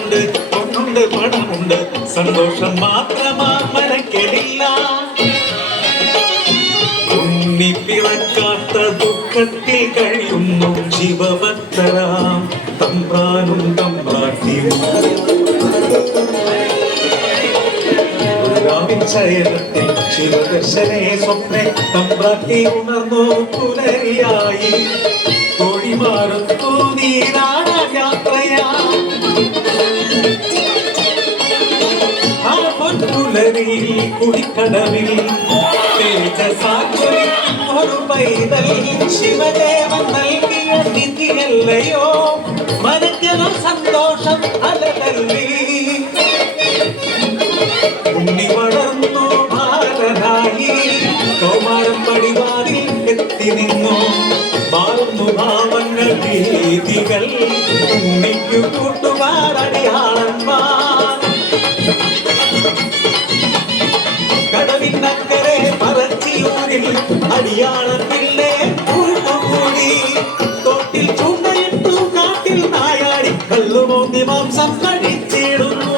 വീടുണ്ട്, പൊന്നുണ്ട്, പണമുണ്ട്, സന്തോഷം മാത്രമാ മറക്കലില്ല. ഉണ്ണി പിറക്കാത്ത ദുഃഖത്തിൽ കഴിയുന്നു ശിവഭക്തരാം തമ്പ്രാനും തമ്പ്രാട്ടിയും. ശയനത്തിൽ ശിവദർശനേ സ്വപ്നെ തമ്പ്രാട്ടി ഉണർന്നു പുലരിയായി. തൊഴിമാറത്തു നീരാട യാത്രയാ ആ പൊൻപുലരിൽ കുടിക്കടവിൽ തേജസാജ്വലിക്കും ഒരു പൈതൽ ശിവദേവൻ നൽകിയ നിധിയല്ലയോ. മനക്കണം സന്തോഷം അലതല്ലി. ഉണ്ണി വളർന്നു ബാലനായി കൗമാരം പടിവാതിൽ എത്തി നിന്നു. മാറുന്നു ഭാവങ്ങൾ രീതികൾ ഉണ്ണിക്കു കൂട്ടുകാർ അടിയാളന്മാർ. കടവിനക്കരെ പറച്ചിയൂരിൽ അടിയാളത്തില്ലേ കൂട്ടുകൂടി. തോട്ടിൽ ചൂണ്ടയിട്ടു കാട്ടിൽ നായാടി കല്ലുമോന്തി മാംസം കഴിച്ചിടുന്നു.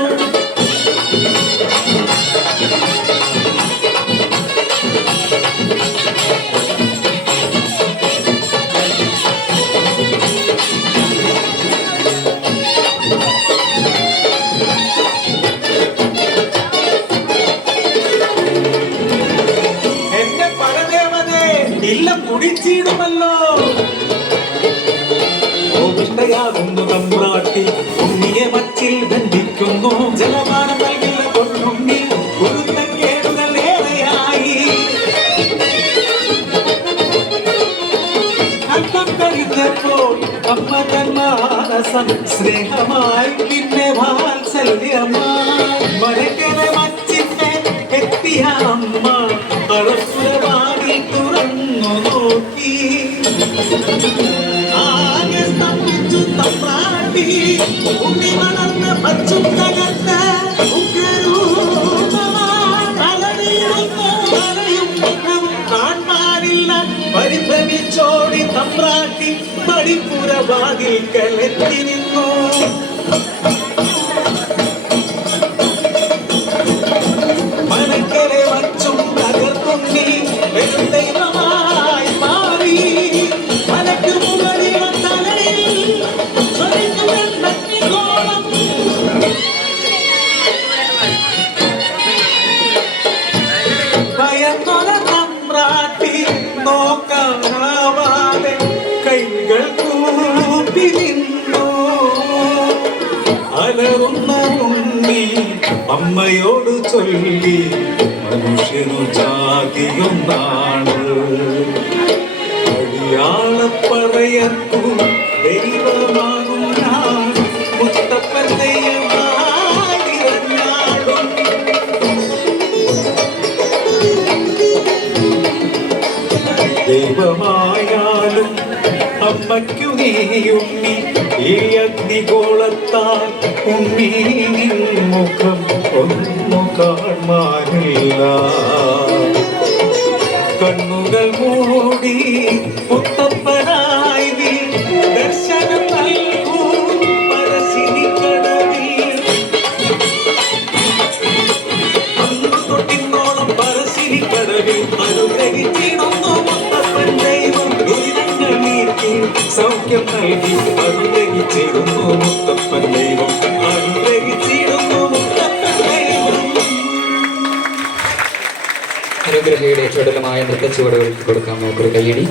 കുടിച്ചിടുമല്ലോ ഓവിഷ്ടയാകുന്നു തമ്പ്രാട്ടി. ഉണ്ണിയെ മച്ചിൽ ബന്ധിക്കുന്നു ജലപാനം നൽകില്ല പൊന്നുണ്ണി. കുരുത്തക്കേടുകൾ ഏറെയായി അല്പം കഴിഞ്ഞപ്പോൾ അമ്മ തന്നാരസം സ്നേഹമായി പിന്നെ വാത്സല്യമായി. മരക്കനെ മച്ചിന്റെ എത്തിയ അമ്മ പരസ്പരമായി തുറന്നു നോക്കി. ആകെ സ്തംഭിച്ചു തമ്പ്രാട്ടി. ഉണ്ണി വളർന്ന് പച്ചും തകർത്ത കാണാനില്ല. പരിഭ്രമിച്ചോടി തമ്പ്രാട്ടി പടിപ്പുറവാതിൽക്കൽ എത്തി നിന്നു. മനക്കരെ വച്ചും തകർത്തുണ്ണി വെറും ദൈവമായി മാറി. മലക്ക് മുകളിൽ തലയിൽ സ്വരിഞ്ഞുകൊളം ഭയന്നൊര തമ്പ്രാട്ടി നോക്കാനാവാതെ കൈകൾ കൂപ്പി നിന്നു. അലറുന്ന ഉണ്ണി അമ്മയോട് ചൊല്ലി മനുഷ്യനു ജാതിയൊന്നാണ്. അടിയാളപ്പറയത്തു ദൈവമാകും ഞാൻ മുത്തപ്പൻ ദൈവമായിരഞ്ഞാടും. ദൈവമായാലും അമ്മയ്ക്കു നീയുണ്ണി. ഈ അഗ്നിഗോളത്താൽ ഉണ്ണി മുഖം ഒന്നു കാണാനില്ല. കണ്ണുകൾ മൂടി മുത്തപ്പനായി നീ ദർശനം നൽകൂ പരശിനിക്കടവിൽ. തൊട്ടിന്നോളം പരശിനിക്കടവിൽ അനുഗ്രഹിച്ചിടുന്നു മുത്തപ്പൻ ദൈവം. ദുരിതങ്ങൾ നീക്കി സൗഖ്യം നൽകി അനുഗ്രഹിച്ചിടുന്നു മുത്തപ്പൻ ദൈവം. അനുഗ്രഹിച്ചിടുന്നു മുത്തപ്പൻ ദൈവം. അനുഗ്രഹയുടെ ചുടലമായ നൃത്തച്ചുവടുകൾക്ക് കൊടുക്കാം നമുക്കൊരു കയ്യടി.